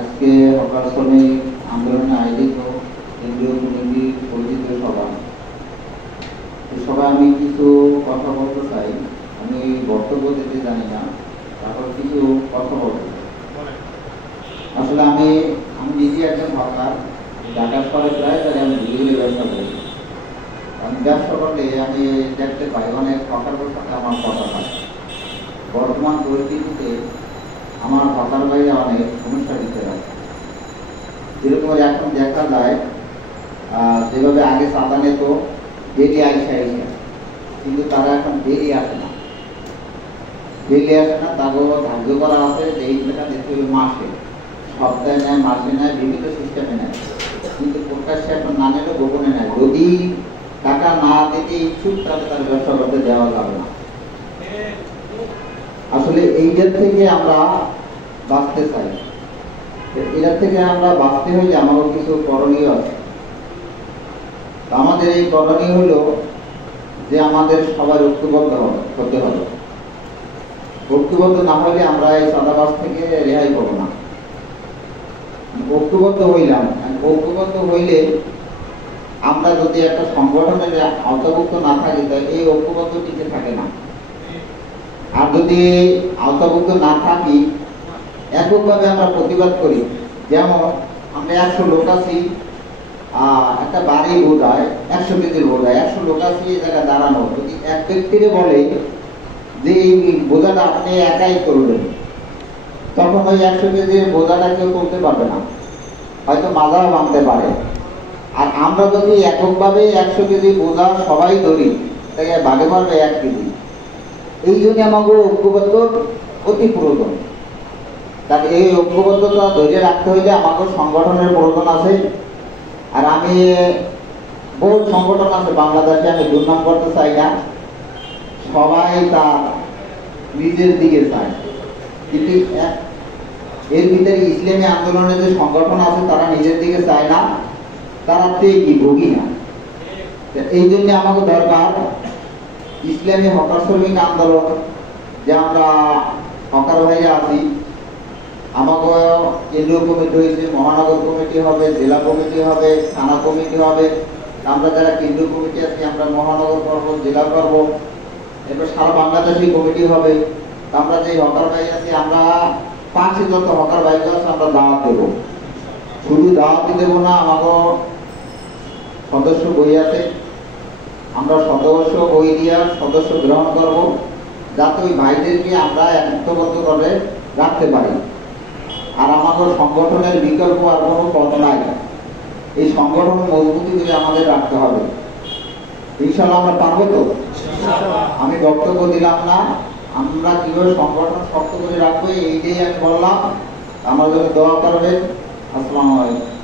আজকে হকার শ্রমিক আন্দোলনে আয়োজিত কেন্দ্রীয় কমিটির পরিচিত সভা। এই সভায় আমি কিছু কথা বলতে চাই। আমি বক্তব্য দিতে জানি না, তারপর কিছু কথা বলতে চাই। আসলে আমি নিজে একজন হকার, ঢাকা শহরে প্রায় জায়গায় আমি ঘুরে ব্যবসা করি। আমি ব্যবসা করলে আমি দেখতে পাই অনেক হকারদের সাথে আমার কথা হয়। বর্তমান পরিস্থিতিতে আমার হকার ভাইরা অনেক সমস্যার ভিতরে আছে। যেরকম এখন দেখা যায় যেভাবে আগে চাঁদা নিত ডেলি আইসা কিন্তু তারা এখন ডেলি আসে না, তারও ধার্য করা আছে যে এই টাকা দিতে হবে মাসে, সপ্তাহে নেয়, মাসে নেয়, বিভিন্ন সিস্টেমে নেয়, কিন্তু প্রকাশ্যে এখন না নিলে গোপনে নেয়। যদি টাকা না দিতে ইচ্ছুক তাহলে তার ব্যবসা করতে দেওয়া যাবে না। আসলে এইটার থেকে আমরা বাঁচতে চাই। এটার থেকে আমরা বাঁচতে হইলে আমারও কিছু করণীয় আছে। আমাদের এই করণীয় হলো যে আমাদের সবার ঐক্যবদ্ধ হতে হবে। ঐক্যবদ্ধ না হলে আমরা এই চাঁদাবাজ থেকে রেহাই পাবো না। ঐক্যবদ্ধ হইলাম, ঐক্যবদ্ধ হইলে আমরা যদি একটা সংগঠনের আওতাভুক্ত না থাকি তাহলে এই ঐক্যবদ্ধ টিকে থাকে না। আর যদি আওতাভুক্ত না থাকি, এককভাবে আমরা প্রতিবাদ করি, যেমন আমরা 100 লোক আছি, একটা বাড়ি বোঝায় 100 কেজির বোঝায় 100 লোক আছি এই জায়গায় দাঁড়ানো, যদি এক ব্যক্তিরে বলে যে এই বোঝাটা আপনি একাই করবেন, তখন ওই 100 কেজির বোঝাটা কেউ করতে পারবে না, হয়তো মাথাও ভাঙতে পারে। আর আমরা যদি এককভাবে 100 কেজি বোঝা সবাই ধরি তাহলে ভাগে পারবে 1 কেজি। এই জন্য আমাকে ঐক্যবদ্ধ অতি প্রয়োজন। তাহলে এই ঐক্যবদ্ধতা ধরে রাখতে হইলে আমাকে সংগঠনের প্রয়োজন আছে। আর আমি বহু সংগঠন আছে বাংলাদেশে, আমি দুর্নাম করতে চাই না, সবাই তা নিজের দিকে চায়, কিন্তু এর ভিতরে ইসলামী আন্দোলনের যে সংগঠন আছে তারা নিজের দিকে চায় না, তারা কি ভোগী না। এই জন্য আমাকে দরকার ইসলামী হকার শ্রমিক আন্দোলন, যে আমরা হকার ভাইরা আছি, আমাকে কেন্দ্রীয় কমিটি হয়েছে, মহানগর কমিটি হবে, জেলা কমিটি হবে, থানা কমিটি হবে। আমরা যারা কেন্দ্রীয় কমিটি আছি আমরা মহানগর করব, জেলা করব, এরপর সারা বাংলাদেশি কমিটি হবে। আমরা যে হকার ভাই আছি, আমরা 5 যত হকার ভাই আছে আমরা দাওয়াত দেবো। শুধু দাওয়াত দেবো না, আমাকে সদস্য বই আছে, আমরা সদস্য বই দিয়া সদস্য গ্রহণ করব, যাতে ওই ভাইদেরকে আমরা একত্রবদ্ধ করে রাখতে পারি। আর আমাদের সংগঠনের বিকল্প আর কোনো পথ নাই, এই সংগঠন মজবুতি করে আমাদের রাখতে হবে। ইনশাআল্লাহ আমরা পারবো তো? আমি বক্তব্য দিলাম না, আমরা কিভাবে সংগঠন শক্ত করে রাখবো এইটাই আমি বললাম। আমার জন্য দোয়া করবেন। আসসালামু আলাইকুম।